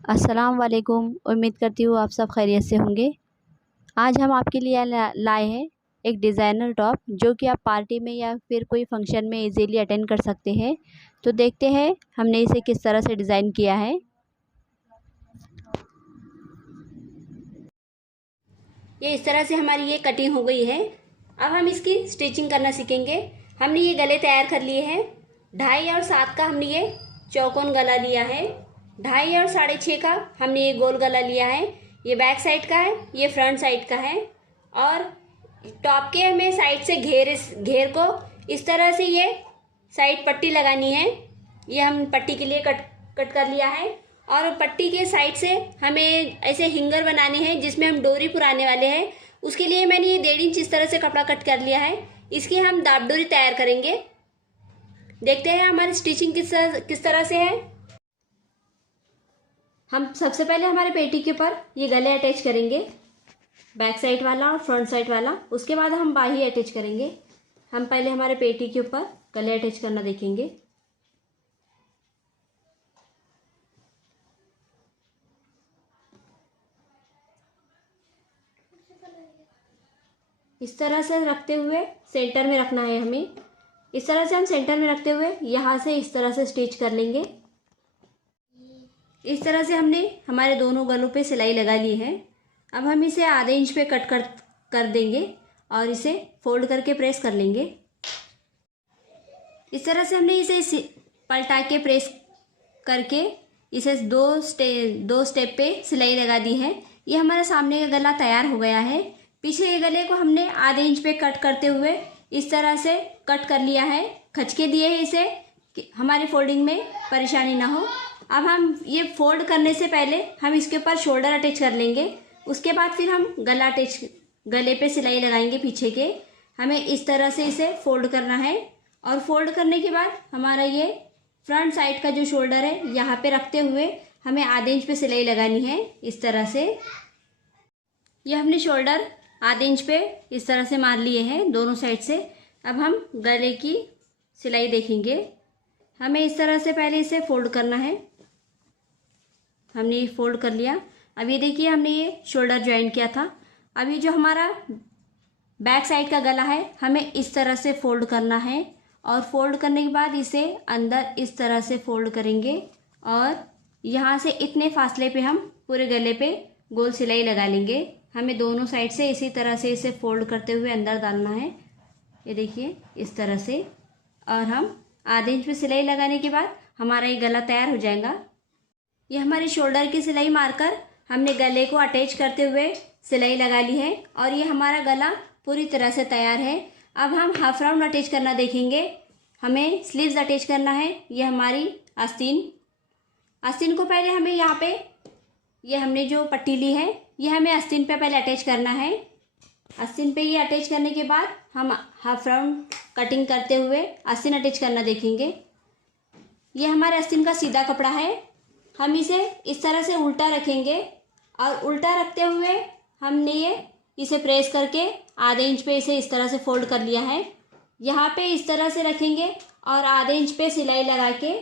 अस्सलाम वालेकुम। उम्मीद करती हूँ आप सब खैरियत से होंगे। आज हम आपके लिए लाए हैं एक डिज़ाइनर टॉप जो कि आप पार्टी में या फिर कोई फंक्शन में इजीली अटेंड कर सकते हैं। तो देखते हैं हमने इसे किस तरह से डिज़ाइन किया है। ये इस तरह से हमारी ये कटिंग हो गई है। अब हम इसकी स्टिचिंग करना सीखेंगे। हमने ये गले तैयार कर लिए हैं। 2.5 और 7 का हमने ये चौकोन गला लिया है। 2.5 और 6.5 का हमने ये गोल गला लिया है। ये बैक साइड का है, ये फ्रंट साइड का है। और टॉप के हमें साइड से घेर को इस तरह से ये साइड पट्टी लगानी है। ये हम पट्टी के लिए कट कर लिया है। और पट्टी के साइड से हमें ऐसे हिंगर बनाने हैं जिसमें हम डोरी पुराने वाले हैं। उसके लिए मैंने ये 1.5 इंच इस तरह से कपड़ा कट कर लिया है। इसकी हम दाब डोरी तैयार करेंगे। देखते हैं हमारी स्टिचिंग किस तरह से है। हम सबसे पहले हमारे पेटी के ऊपर ये गले अटैच करेंगे, बैक साइड वाला और फ्रंट साइड वाला। उसके बाद हम बाही अटैच करेंगे। हम पहले हमारे पेटी के ऊपर गले अटैच करना देखेंगे। इस तरह से रखते हुए सेंटर में रखना है हमें। इस तरह से हम सेंटर में रखते हुए यहाँ से इस तरह से स्टिच कर लेंगे। इस तरह से हमने हमारे दोनों गलों पे सिलाई लगा ली है। अब हम इसे आधे इंच पे कट कर देंगे और इसे फोल्ड करके प्रेस कर लेंगे। इस तरह से हमने इसे पलटा के प्रेस करके इसे दो स्टेप पे सिलाई लगा दी है। ये हमारा सामने का गला तैयार हो गया है। पीछे के गले को हमने आधे इंच पे कट करते हुए इस तरह से कट कर लिया है। खचके दिए हैं इसे कि हमारी फोल्डिंग में परेशानी ना हो। अब हम ये फोल्ड करने से पहले हम इसके ऊपर शोल्डर अटैच कर लेंगे। उसके बाद फिर हम गले पे सिलाई लगाएंगे पीछे के। हमें इस तरह से इसे फोल्ड करना है। और फोल्ड करने के बाद हमारा ये फ्रंट साइड का जो शोल्डर है यहाँ पे रखते हुए हमें आधे इंच पे सिलाई लगानी है। इस तरह से ये हमने शोल्डर आधे इंच पे इस तरह से मार लिए हैं दोनों साइड से। अब हम गले की सिलाई देखेंगे। हमें इस तरह से पहले इसे फोल्ड करना है। हमने ये फोल्ड कर लिया। अब ये देखिए हमने ये शोल्डर ज्वाइन किया था। अब ये जो हमारा बैक साइड का गला है हमें इस तरह से फोल्ड करना है। और फोल्ड करने के बाद इसे अंदर इस तरह से फोल्ड करेंगे और यहाँ से इतने फासले पे हम पूरे गले पे गोल सिलाई लगा लेंगे। हमें दोनों साइड से इसी तरह से इसे फोल्ड करते हुए अंदर डालना है। ये देखिए इस तरह से। और हम आधे इंच पे सिलाई लगाने के बाद हमारा ये गला तैयार हो जाएगा। ये हमारी शोल्डर की सिलाई मारकर हमने गले को अटैच करते हुए सिलाई लगा ली है। और ये हमारा गला पूरी तरह से तैयार है। अब हम हाफ राउंड अटैच करना देखेंगे। हमें स्लीव्स अटैच करना है। ये हमारी आस्तीन को पहले हमें यहाँ पे ये हमने जो पट्टी ली है ये हमें आस्तीन पे पहले अटैच करना है। आस्तीन पे ये अटैच करने के बाद हम हाफ राउंड कटिंग करते हुए आस्तीन अटैच करना देखेंगे। ये हमारे आस्तीन का सीधा कपड़ा है। हम इसे इस तरह से उल्टा रखेंगे और उल्टा रखते हुए हमने इसे प्रेस करके आधे इंच पे इसे इस तरह से फोल्ड कर लिया है। यहाँ पे इस तरह से रखेंगे और आधे इंच पे सिलाई लगा के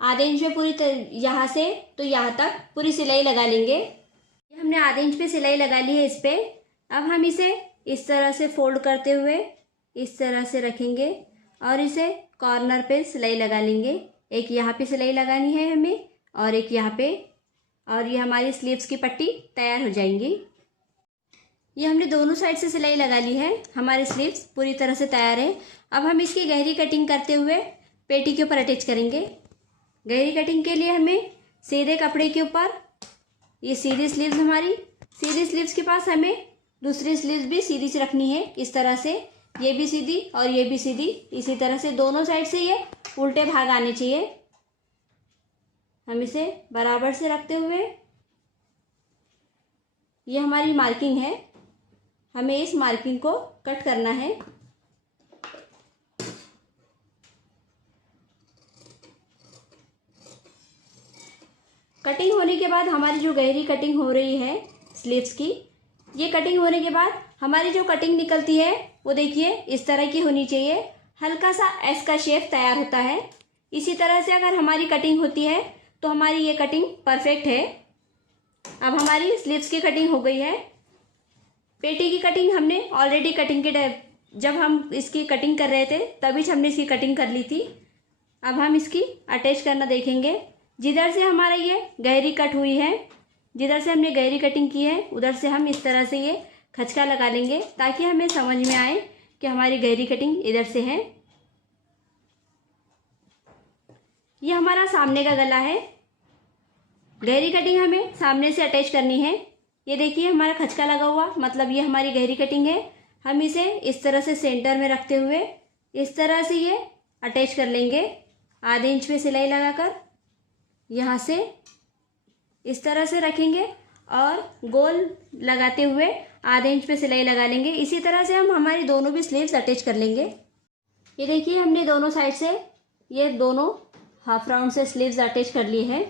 आधे इंच पे पूरी यहाँ से तो यहाँ तक पूरी सिलाई लगा लेंगे। हमने आधे इंच पे सिलाई लगा ली है इस पे। अब हम इसे इस तरह से फोल्ड करते हुए इस तरह से रखेंगे और इसे कॉर्नर पे सिलाई लगा लेंगे। एक यहाँ पे सिलाई लगानी है हमें और एक यहाँ पे। और ये हमारी स्लीव्स की पट्टी तैयार हो जाएंगी। ये हमने दोनों साइड से सिलाई लगा ली है। हमारी स्लीव्स पूरी तरह से तैयार है। अब हम इसकी गहरी कटिंग करते हुए पेटी के ऊपर अटैच करेंगे। गहरी कटिंग के लिए हमें सीधे कपड़े के ऊपर ये सीधी स्लीव्स हमारी सीधी स्लीव्स के पास हमें दूसरी स्लीव्स भी सीधी से रखनी है। इस तरह से ये भी सीधी और ये भी सीधी। इसी तरह से दोनों साइड से ये उल्टे भाग आने चाहिए। हम इसे बराबर से रखते हुए ये हमारी मार्किंग है। हमें इस मार्किंग को कट करना है। कटिंग होने के बाद हमारी जो गहरी कटिंग हो रही है स्लीव्स की, ये कटिंग होने के बाद हमारी जो कटिंग निकलती है वो देखिए इस तरह की होनी चाहिए। हल्का सा एस का शेप तैयार होता है। इसी तरह से अगर हमारी कटिंग होती है तो हमारी ये कटिंग परफेक्ट है। अब हमारी स्लीव्स की कटिंग हो गई है। पेटी की कटिंग हमने ऑलरेडी कटिंग के जब हम इसकी कटिंग कर रहे थे तभी हमने इसकी कटिंग कर ली थी। अब हम इसकी अटैच करना देखेंगे। जिधर से हमारा ये गहरी कट हुई है, जिधर से हमने गहरी कटिंग की है, उधर से हम इस तरह से ये खचका लगा लेंगे ताकि हमें समझ में आए कि हमारी गहरी कटिंग इधर से है। ये हमारा सामने का गला है। गहरी कटिंग हमें सामने से अटैच करनी है। ये देखिए हमारा खचका लगा हुआ, मतलब ये हमारी गहरी कटिंग है। हम इसे इस तरह से सेंटर में रखते हुए इस तरह से ये अटैच कर लेंगे। आधे इंच पे सिलाई लगाकर यहाँ से इस तरह से रखेंगे और गोल लगाते हुए आधे इंच पे सिलाई लगा लेंगे। इसी तरह से हम हमारी दोनों भी स्लीव्स अटैच कर लेंगे। ये देखिए हमने दोनों साइड से ये दोनों हाफ राउंड से स्लीव्स अटैच कर ली है।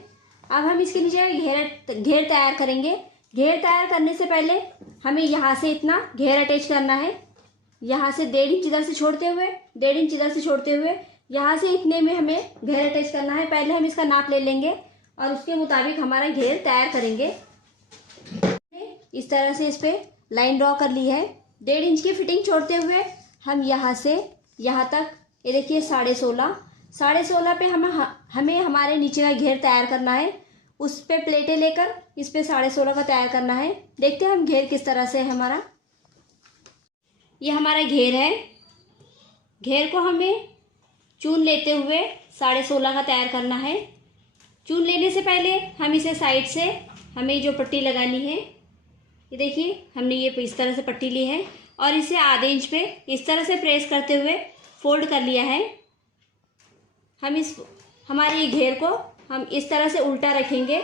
अब हम इसके नीचे घेर तैयार करेंगे। घेर तैयार करने से पहले हमें यहाँ से इतना घेर अटैच करना है। यहाँ से 1.5 इंच इधर से छोड़ते हुए 1.5 इंच इधर से छोड़ते हुए यहाँ से इतने में हमें घेर अटैच करना है। पहले हम इसका नाप ले लेंगे और उसके मुताबिक हमारा घेर तैयार करेंगे। इस तरह से इस पर लाइन ड्रॉ कर ली है। 1.5 इंच की फिटिंग छोड़ते हुए हम यहाँ से यहाँ तक ये देखिए 16.5 पे हमें हमारे नीचे का घेर तैयार करना है। उस पे प्लेटें लेकर इस पे 16.5 का तैयार करना है। देखते हैं हम घेर किस तरह से है हमारा। ये हमारा घेर है। घेर को हमें चून लेते हुए 16.5 का तैयार करना है। चून लेने से पहले हम इसे साइड से हमें जो पट्टी लगानी है, ये देखिए हमने ये इस तरह से पट्टी ली है और इसे आधे इंच पे इस तरह से प्रेस करते हुए फोल्ड कर लिया है। हम हमारे ये घेर को हम इस तरह से उल्टा रखेंगे।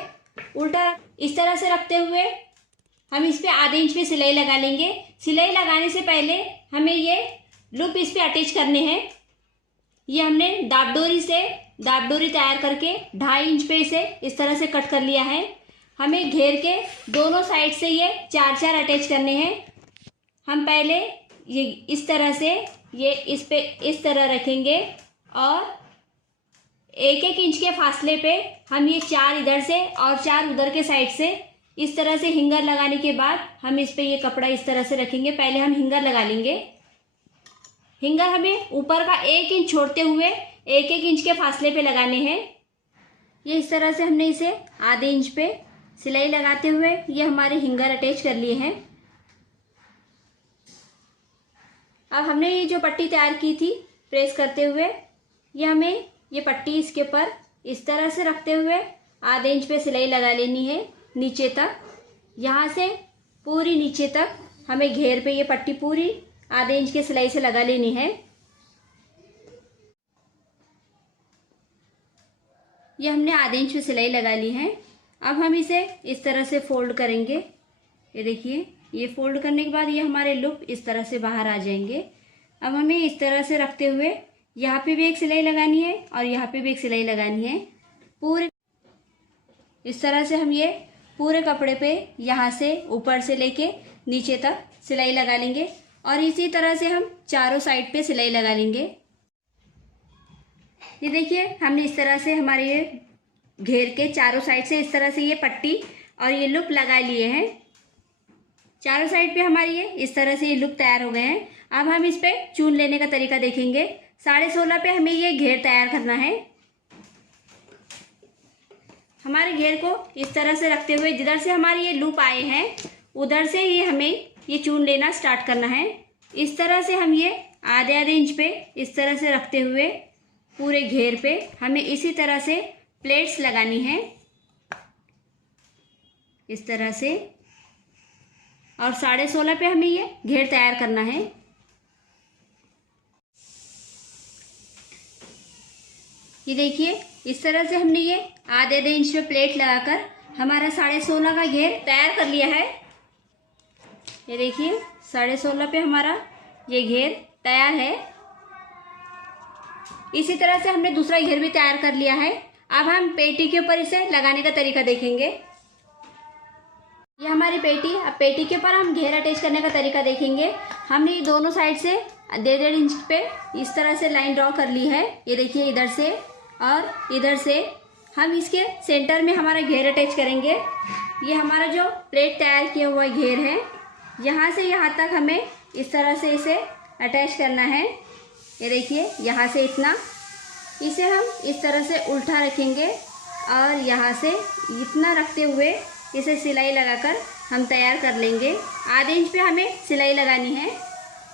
उल्टा इस तरह से रखते हुए हम इस पे आधे इंच पे सिलाई लगा लेंगे। सिलाई लगाने से पहले हमें ये लूप इस पे अटैच करने हैं। ये हमने दाबडोरी तैयार करके 2.5 इंच पे इसे इस तरह से कट कर लिया है। हमें घेर के दोनों साइड से ये 4 अटैच करने हैं। हम पहले ये इस तरह से ये इस पे इस तरह रखेंगे और 1-1 इंच के फासले पे हम ये 4 इधर से और 4 उधर के साइड से इस तरह से हिंगर लगाने के बाद हम इस पे ये कपड़ा इस तरह से रखेंगे। पहले हम हिंगर लगा लेंगे। हिंगर हमें ऊपर का 1 इंच छोड़ते हुए 1-1 इंच के फासले पे लगाने हैं। ये इस तरह से हमने इसे आधे इंच पे सिलाई लगाते हुए ये हमारे हिंगर अटैच कर लिए हैं। अब हमने ये जो पट्टी तैयार की थी प्रेस करते हुए, ये हमें ये पट्टी इसके ऊपर इस तरह से रखते हुए आधे इंच पे सिलाई लगा लेनी है नीचे तक। यहाँ से पूरी नीचे तक हमें घेर पे ये पट्टी पूरी आधे इंच की सिलाई से लगा लेनी है। ये हमने आधे इंच पे सिलाई लगा ली है। अब हम इसे इस तरह से फोल्ड करेंगे। ये देखिए ये फोल्ड करने के बाद ये हमारे लूप इस तरह से बाहर आ जाएंगे। अब हमें इस तरह से रखते हुए यहाँ पे भी एक सिलाई लगानी है और यहाँ पे भी एक सिलाई लगानी है। पूरे इस तरह से हम ये पूरे कपड़े पे यहाँ से ऊपर से लेके नीचे तक सिलाई लगा लेंगे और इसी तरह से हम चारों साइड पे सिलाई लगा लेंगे। ये देखिए हमने इस तरह से हमारे ये घेर के चारों साइड से इस तरह से ये पट्टी और ये लूप लगा लिए हैं। चारों साइड पे हमारी ये इस तरह से ये लूप तैयार हो गए हैं। अब हम इस पे चून लेने का तरीका देखेंगे। 16.5 पे हमें ये घेर तैयार करना है। हमारे घेर को इस तरह से रखते हुए जिधर से हमारे ये लूप आए हैं उधर से ये हमें ये चून लेना स्टार्ट करना है। इस तरह से हम ये आधे इंच पे इस तरह से रखते हुए पूरे घेर पे हमें इसी तरह से प्लेट्स लगानी है इस तरह से, और 16.5 पे हमें ये घेर तैयार करना है। ये देखिए इस तरह से हमने ये आधे इंच पे प्लेट लगाकर हमारा 16.5 का घेर तैयार कर लिया है। ये देखिए 16.5 पे हमारा ये घेर तैयार है। इसी तरह से हमने दूसरा घेर भी तैयार कर लिया है। अब हम पेटी के ऊपर इसे लगाने का तरीका देखेंगे। ये हमारी पेटी, अब पेटी के ऊपर हम घेर अटैच करने का तरीका देखेंगे। हमने ये दोनों साइड से 1.5 इंच पे इस तरह से लाइन ड्रॉ कर ली है। ये देखिए इधर से और इधर से हम इसके सेंटर में हमारा घेर अटैच करेंगे। ये हमारा जो प्लेट तैयार किया हुआ घेर है, यहाँ से यहाँ तक हमें इस तरह से इसे अटैच करना है। ये देखिए, यहाँ से इतना, इसे हम इस तरह से उल्टा रखेंगे और यहाँ से इतना रखते हुए इसे सिलाई लगाकर हम तैयार कर लेंगे। आधे इंच पे हमें सिलाई लगानी है।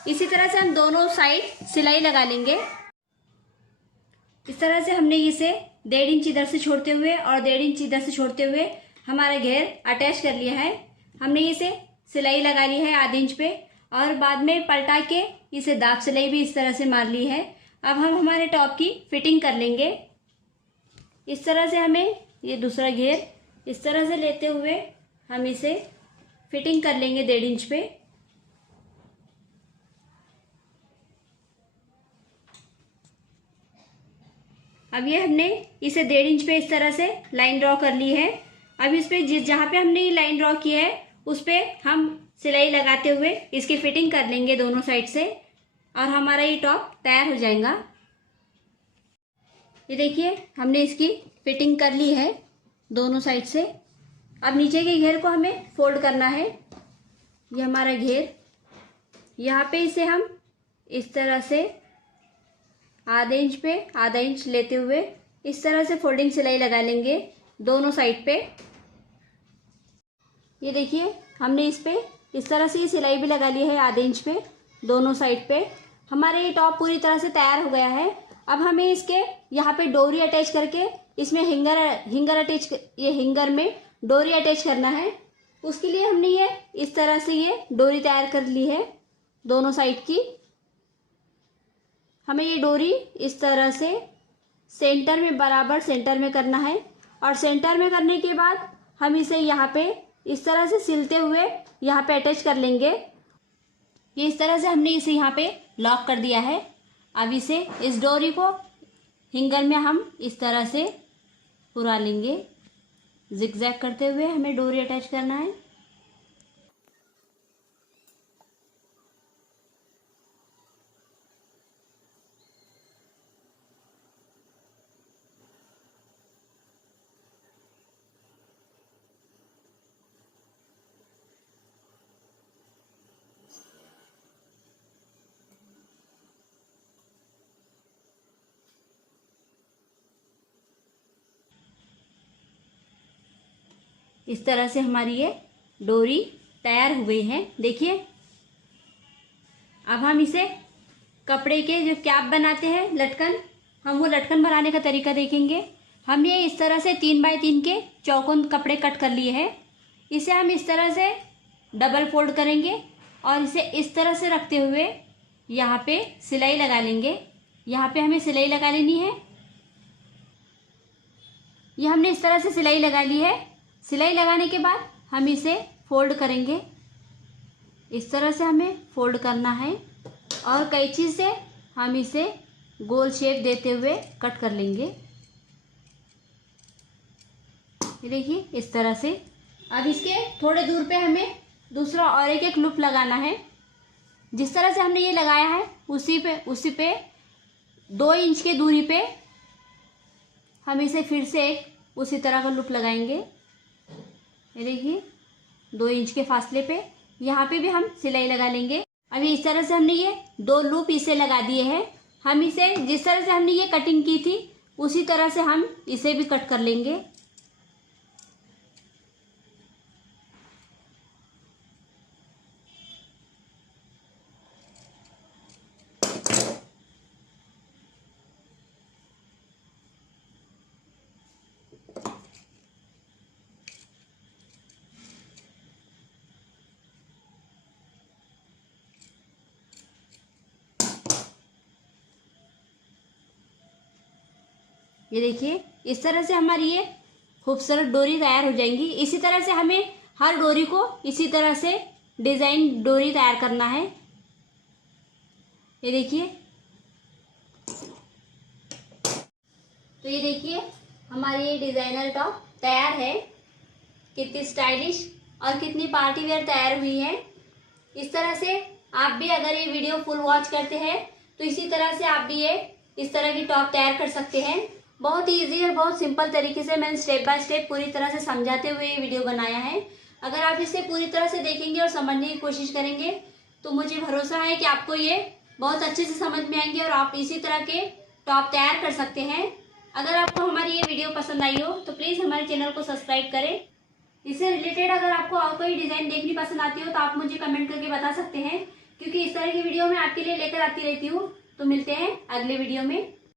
इसी तरह से हम दोनों साइड सिलाई लगा लेंगे। इस तरह से हमने इसे 1.5 इंच इधर से छोड़ते हुए और 1.5 इंच इधर से छोड़ते हुए हमारा घेर अटैच कर लिया है। हमने इसे सिलाई लगा ली है आधे इंच पे और बाद में पलटा के इसे दाब सिलाई भी इस तरह से मार ली है। अब हम हमारे टॉप की फिटिंग कर लेंगे। इस तरह से हमें ये दूसरा घेर इस तरह से लेते हुए हम इसे फिटिंग कर लेंगे 1.5 इंच पे। अब ये हमने इसे 1.5 इंच पे इस तरह से लाइन ड्रॉ कर ली है। अब इस पे जहाँ पे हमने ये लाइन ड्रॉ की है उस पे हम सिलाई लगाते हुए इसकी फिटिंग कर लेंगे दोनों साइड से और हमारा ये टॉप तैयार हो जाएगा। ये देखिए, हमने इसकी फिटिंग कर ली है दोनों साइड से। अब नीचे के घेर को हमें फोल्ड करना है। ये हमारा घेर, यहाँ पे इसे हम इस तरह से आधे इंच पे आधा इंच लेते हुए इस तरह से फोल्डिंग सिलाई लगा लेंगे दोनों साइड पे। ये देखिए, हमने इस पे इस तरह से ये सिलाई भी लगा ली है आधे इंच पे दोनों साइड पे। हमारे ये टॉप पूरी तरह से तैयार हो गया है। अब हमें इसके यहाँ पे डोरी अटैच करके इसमें हिंगर में डोरी अटैच करना है। उसके लिए हमने ये इस तरह से ये डोरी तैयार कर ली है दोनों साइड की। हमें ये डोरी इस तरह से सेंटर में, बराबर सेंटर में करना है और सेंटर में करने के बाद हम इसे यहाँ पे इस तरह से सिलते हुए यहाँ पे अटैच कर लेंगे। ये इस तरह से हमने इसे यहाँ पे लॉक कर दिया है। अब इसे, इस डोरी को हिंगर में हम इस तरह से पुरा लेंगे। जिगजैग करते हुए हमें डोरी अटैच करना है। इस तरह से हमारी ये डोरी तैयार हो गई है। देखिए, अब हम इसे कपड़े के जो कैप बनाते हैं, लटकन, हम वो लटकन बनाने का तरीका देखेंगे। हम ये इस तरह से 3 बाय 3 के चौकोन कपड़े कट कर लिए हैं। इसे हम इस तरह से डबल फोल्ड करेंगे और इसे इस तरह से रखते हुए यहाँ पे सिलाई लगा लेंगे। यहाँ पे हमें सिलाई लगा लेनी है। ये हमने इस तरह से सिलाई लगा ली है। सिलाई लगाने के बाद हम इसे फोल्ड करेंगे। इस तरह से हमें फोल्ड करना है और कैंची से हम इसे गोल शेप देते हुए कट कर लेंगे। ये देखिए, इस तरह से। अब इसके थोड़े दूर पे हमें दूसरा और एक लूप लगाना है। जिस तरह से हमने ये लगाया है उसी पे 2 इंच के दूरी पे हम इसे फिर से एक उसी तरह का लूप लगाएंगे। ये देखिए, 2 इंच के फासले पे यहाँ पे भी हम सिलाई लगा लेंगे। अभी इस तरह से हमने ये 2 लूप इसे लगा दिए हैं। हम इसे जिस तरह से हमने ये कटिंग की थी उसी तरह से हम इसे भी कट कर लेंगे। ये देखिए, इस तरह से हमारी ये खूबसूरत डोरी तैयार हो जाएंगी। इसी तरह से हमें हर डोरी को इसी तरह से डिज़ाइन डोरी तैयार करना है। ये देखिए, तो ये देखिए हमारी ये डिज़ाइनर टॉप तैयार है। कितनी स्टाइलिश और कितनी पार्टी वेयर तैयार हुई है। इस तरह से आप भी अगर ये वीडियो फुल वॉच करते हैं तो इसी तरह से आप भी ये इस तरह की टॉप तैयार कर सकते हैं। बहुत ही ईजी और बहुत सिंपल तरीके से मैंने स्टेप बाय स्टेप पूरी तरह से समझाते हुए ये वीडियो बनाया है। अगर आप इसे पूरी तरह से देखेंगे और समझने की कोशिश करेंगे तो मुझे भरोसा है कि आपको ये बहुत अच्छे से समझ में आएंगे और आप इसी तरह के टॉप तैयार कर सकते हैं। अगर आपको हमारी ये वीडियो पसंद आई हो तो प्लीज़ हमारे चैनल को सब्सक्राइब करें। इससे रिलेटेड अगर आपको और कोई डिज़ाइन देखनी पसंद आती हो तो आप मुझे कमेंट करके बता सकते हैं, क्योंकि इस तरह की वीडियो मैं आपके लिए लेकर आती रहती हूँ। तो मिलते हैं अगले वीडियो में।